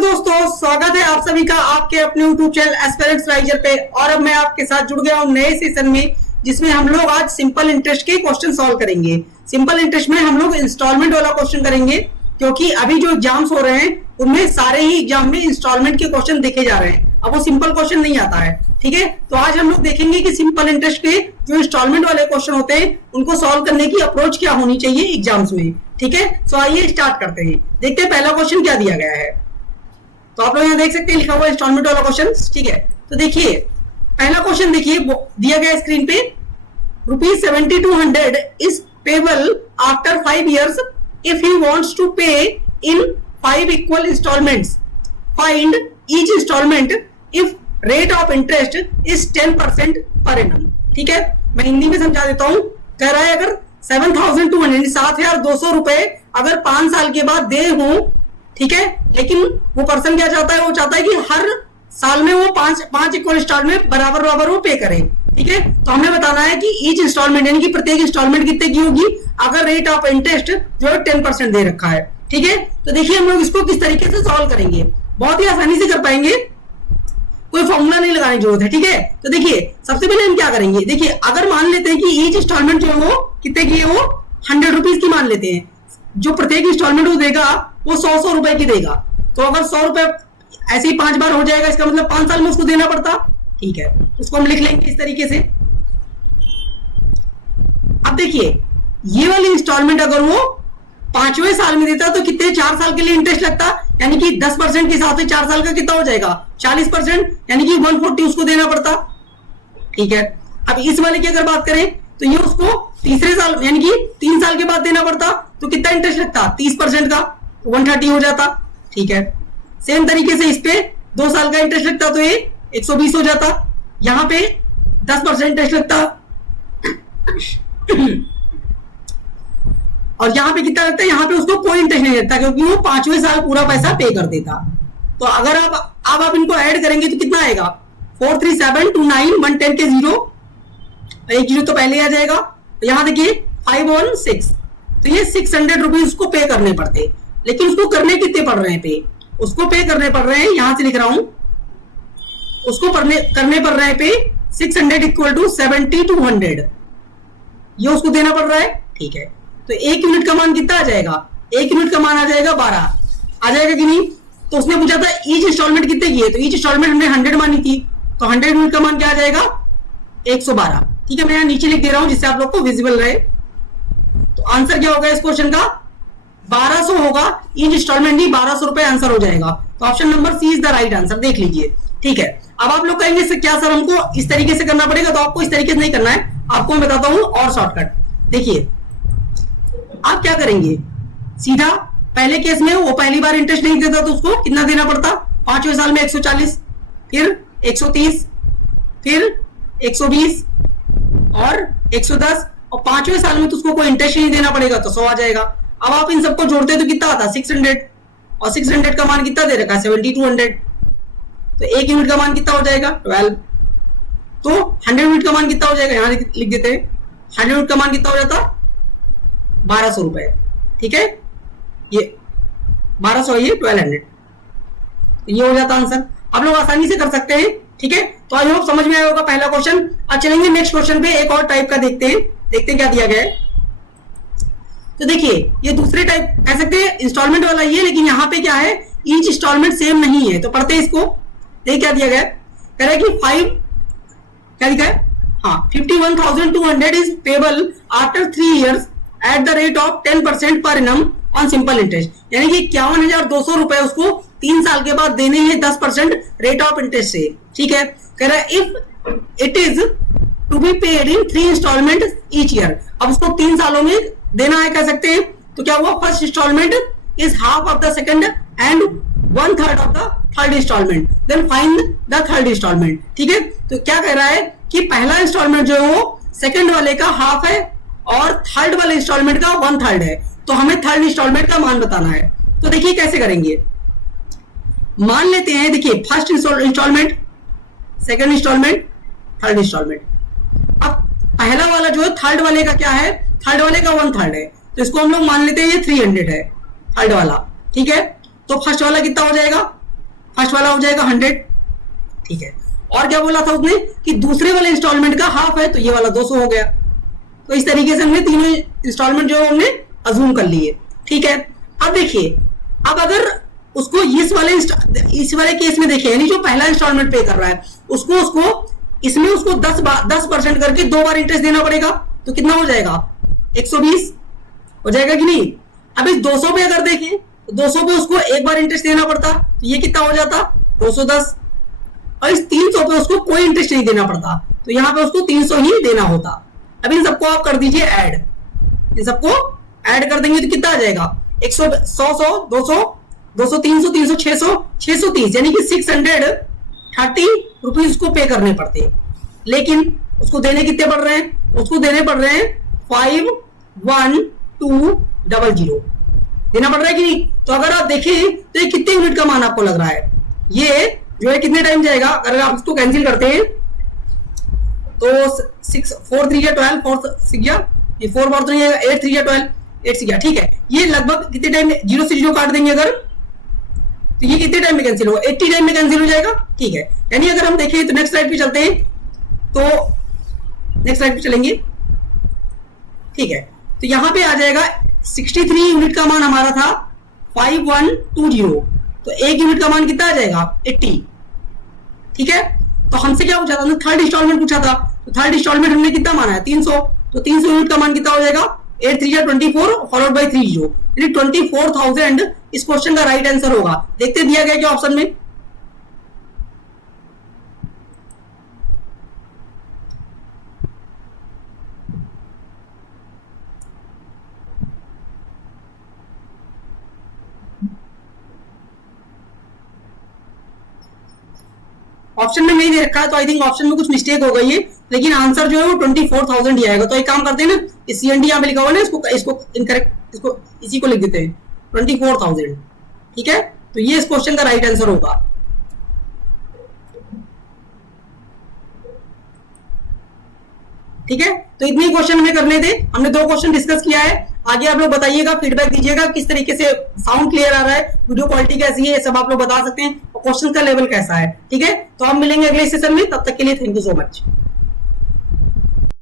दोस्तों, स्वागत है आप सभी का आपके अपने YouTube चैनल एस्पिरेंट्स राइजर पे। और अब मैं आपके साथ जुड़ गया हूं नए सेशन में, जिसमें हम लोग आज सिंपल इंटरेस्ट के क्वेश्चन सॉल्व करेंगे। सिंपल इंटरेस्ट में हम लोग इंस्टॉलमेंट वाला क्वेश्चन करेंगे, क्योंकि अभी जो एग्जाम्स हो रहे हैं उनमें सारे ही एग्जाम में इंस्टॉलमेंट के क्वेश्चन देखे जा रहे हैं। अब वो सिंपल क्वेश्चन नहीं आता है, ठीक है। तो आज हम लोग देखेंगे कि सिंपल इंटरेस्ट के जो इंस्टॉलमेंट वाले क्वेश्चन होते हैं उनको सॉल्व करने की अप्रोच क्या होनी चाहिए एग्जाम्स में, ठीक है। तो आइए स्टार्ट करते हैं, देखते हैं पहला क्वेश्चन क्या दिया गया है। तो आप लोग यहाँ देख सकते हैं लिखा हुआ इंस्टॉलमेंट वाला क्वेश्चन, ठीक है। तो देखिए पहला क्वेश्चन, देखिए दिया गया स्क्रीन पे, ₹7200 is payable after 5 years if he wants to pay in 5 equal installments. Find each installment if rate of interest is 10% per annum. ठीक है, मैं हिंदी में समझा देता हूं। कह रहा है अगर 7,200 7,200 रुपए अगर 5 साल के बाद दे हो, ठीक है, लेकिन वो पर्सन क्या चाहता है, वो चाहता है कि हर साल में वो पांच इक्वल इंस्टॉलमेंट बराबर वो पे करे, ठीक है। तो हमें बताना है कि ईच इंस्टॉलमेंट यानी कि प्रत्येक इंस्टॉलमेंट कितने की होगी अगर रेट ऑफ इंटरेस्ट जो है 10% दे रखा है, ठीक है। तो देखिए हम लोग इसको किस तरीके से सॉल्व करेंगे, बहुत ही आसानी से कर पाएंगे, कोई फॉर्मूला नहीं लगाने की जरूरत है, ठीक है। तो देखिए सबसे पहले हम क्या करेंगे, देखिए अगर मान लेते हैं कि ईच इंस्टॉलमेंट जो है वो कितने की है, वो 100 रुपीज की मान लेते हैं। जो प्रत्येक इंस्टॉलमेंट वो देगा वो 100 रुपए की देगा। तो अगर 100 रुपए ऐसे ही 5 बार हो जाएगा, इसका मतलब 5 साल में उसको देना पड़ता, ठीक है। उसको हम लिख लेंगे इस तरीके से। अब देखिए ये वाली इंस्टॉलमेंट अगर वो 5वें साल में देता तो कितने 4 साल के लिए इंटरेस्ट लगता, यानी कि 10% के हिसाब से 4 साल का कितना हो जाएगा 40%, यानी कि 140 उसको देना पड़ता, ठीक है। अब इस वाले की अगर बात करें तो ये उसको तीसरे साल यानी कि 3 साल के बाद देना पड़ता, तो कितना इंटरेस्ट लगता 30% का 130 हो जाता, ठीक है। सेम तरीके से इस पे 2 साल का इंटरेस्ट लगता तो ये 120 हो जाता। यहां पे 10% इंटरेस्ट लगता और यहां पे कितना लगता है, यहां पे उसको कोई इंटरेस्ट नहीं लगता, क्योंकि वो 5वें साल पूरा पैसा पे कर देता। तो अगर आप इनको ऐड करेंगे तो कितना आएगा 43729 110 के 0, एक 0 तो पहले आ जाएगा। तो यहां देखिए 516, तो ये 600 रुपीज उसको पे करने पड़ते, लेकिन उसको करने कितने पड़ रहे हैं पे, उसको पे करने पड़ रहे हैं, यहां से लिख रहा हूं, उसको करने पड़ रहे हैं पे 600 इक्वल टू 7200, ये उसको देना पड़ रहा है, ठीक है। तो 1 यूनिट का मान कितना आ जाएगा, 1 यूनिट का मान आ जाएगा 12, आ जाएगा कि नहीं। तो उसने पूछा था ईच इंस्टॉलमेंट कितने की है, तो ईच इंस्टॉलमेंट हमने 100 मानी थी, तो 100 यूनिट का मान क्या आ जाएगा 112, ठीक है। मैं यहां नीचे लिख दे रहा हूं जिससे आप लोग को विजिबल रहे। तो आंसर क्या होगा इस क्वेश्चन का 1200 होगा, ईच इंस्टॉलमेंट नहीं 1200 रुपए आंसर हो जाएगा। तो option number C is the right answer, देख लीजिए, ठीक है। अब आप लोग कहेंगे क्या सर हमको इस तरीके से करना पड़ेगा, तो आपको इस तरीके से नहीं करना है, आपको मैं बताता हूं और शॉर्टकट। देखिए आप क्या करेंगे, सीधा पहले केस में वो पहली बार इंटरेस्ट नहीं देता तो उसको कितना देना पड़ता, 5वें साल में 140, फिर 130, फिर 120 और 110, और 5वें साल में तो उसको कोई इंटरेस्ट नहीं देना पड़ेगा, तो 100 आ जाएगा। अब आप इन सबको जोड़ते तो कितना आता 600, और 600 का मान कितना दे रखा है 7200, तो 1 यूनिट का मान कितना हो जाएगा 12, तो 100 यूनिट का मान कितना हो जाएगा, यहां लिख देते हैं, 100 यूनिट का मान कितना हो जाता 1200 रुपए, ठीक है। ये 1200 ये 1200, ये हो जाता आंसर। आप लोग आसानी से कर सकते हैं, ठीक है। तो आई होप समझ में आया होगा पहला क्वेश्चन। अब चलेंगे नेक्स्ट क्वेश्चन पे, एक और टाइप का देखते हैं क्या दिया गया है। तो देखिए ये दूसरे टाइप कह सकते हैं इंस्टॉलमेंट वाला ये, लेकिन यहाँ पे क्या है ईच इंस्टॉलमेंट सेम नहीं है, तो पढ़ते हैं इसको। देखिए क्या दिया गया है, कह रहा है कि 5 क्या लिखा है, हाँ 51,200 is payable after 3 years at the rate of 10% per annum on simple interest, यानी कि 51,200 रुपए उसको 3 साल के बाद देने हैं 10% रेट ऑफ इंटरेस्ट से, ठीक है। कह रहा है if it is to be paid in 3 installment each year, अब उसको 3 सालों में देना है कह सकते हैं। तो क्या हुआ, first installment is half of the second and 1/3 of the third installment, then find the third installment, ठीक है। तो क्या कह रहा है कि पहला इंस्टॉलमेंट जो है वो सेकंड वाले का हाफ है और थर्ड वाले इंस्टॉलमेंट का 1/3 है, तो हमें थर्ड इंस्टॉलमेंट का मान बताना है। तो देखिए कैसे करेंगे, मान लेते हैं, देखिए first installment, second installment, third installment. अब पहला वाला जो है थर्ड वाले का क्या है, थर्ड वाले का 1/3 है, तो इसको हम लोग मान लेते हैं ये 300 है थर्ड वाला, ठीक है। तो फर्स्ट वाला कितना हो जाएगा फर्स्ट वाला हो जाएगा 100, ठीक है। और क्या बोला था उसने कि दूसरे वाले इंस्टॉलमेंट का हाफ है, तो ये वाला 200 हो गया। तो इस तरीके से हमने तीनों इंस्टॉलमेंट जो है हमने अज्यूम कर लिए, ठीक है। अब देखिए, अब अगर उसको इस वाले केस में देखिए, यानी जो पहला इंस्टॉलमेंट पे कर रहा है उसको इसमें उसको 10% करके 2 बार इंटरेस्ट देना पड़ेगा, तो कितना हो जाएगा 120 हो जाएगा कि नहीं। अब इस 200 पे अगर देखें तो 200 पे उसको 1 बार इंटरेस्ट देना पड़ता, तो ये कितना हो जाता 210। और इस 300 पे उसको कोई इंटरेस्ट नहीं देना पड़ता, तो यहां पे उसको 300 ही देना होता। अब इन सबको आप कर दीजिए ऐड, इन सबको ऐड कर देंगे तो कितना आ जाएगा 100 100 200 200 300 300 600 630, यानी कि 630 रुपीज उसको पे करने पड़ते। लेकिन उसको देने कितने पड़ रहे हैं, उसको देने पड़ रहे हैं 51200 देना पड़ रहा है कि नहीं। तो अगर आप देखें तो ये कितने यूनिट का मान आपको लग रहा है, ये जो है कितने टाइम जाएगा। अगर आप इसको कैंसिल करते हैं तो 6 4 3 या 12 4 6 या ये 4 बार तो नहीं आएगा, 8 3 या 12 8 6 या, ठीक है। ये लगभग कितने टाइम में 0 से 0 काट देंगे अगर, तो ये कितने टाइम में कैंसिल होगा 80 टाइम में कैंसिल हो जाएगा, ठीक है। यानी अगर हम देखें तो नेक्स्ट स्लाइड पे चलते हैं, तो नेक्स्ट स्लाइड पे चलेंगे, ठीक है। तो यहां पे आ जाएगा 63 यूनिट का मान हमारा था 5120, तो 1 यूनिट का मान कितना आ जाएगा 80, ठीक है। तो हमसे क्या पूछा था, थर्ड इंस्टॉलमेंट पूछा था, तो थर्ड इंस्टॉलमेंट हमने कितना माना है 300, तो 300 यूनिट का मान कितना हो जाएगा 8 3 या 24 फॉलोड बाय 30, यानी 24,000 इस क्वेश्चन का राइट आंसर होगा। देखते दिया गया क्या ऑप्शन में, ऑप्शन में नहीं दे रखा है, तो आई थिंक ऑप्शन में कुछ मिस्टेक हो गई है, लेकिन आंसर जो है वो 24,000 ही आएगा। तो एक काम करते हैं ना, इस CND यहाँ पे लिखा हुआ है ना, इसको इनकरेक्ट, इसको इसी को लिख देते हैं 24,000, ठीक है। तो ये इस क्वेश्चन का राइट आंसर होगा। ठीक है, तो इतने क्वेश्चन हमें करने थे, हमने 2 क्वेश्चन डिस्कस किया है। आगे आप लोग बताइएगा, फीडबैक दीजिएगा किस तरीके से साउंड क्लियर आ रहा है, वीडियो क्वालिटी कैसी है, ये सब आप लोग बता सकते हैं, और क्वेश्चन का लेवल कैसा है, ठीक है। तो हम मिलेंगे अगले सेशन में, तब तक के लिए थैंक यू सो मच।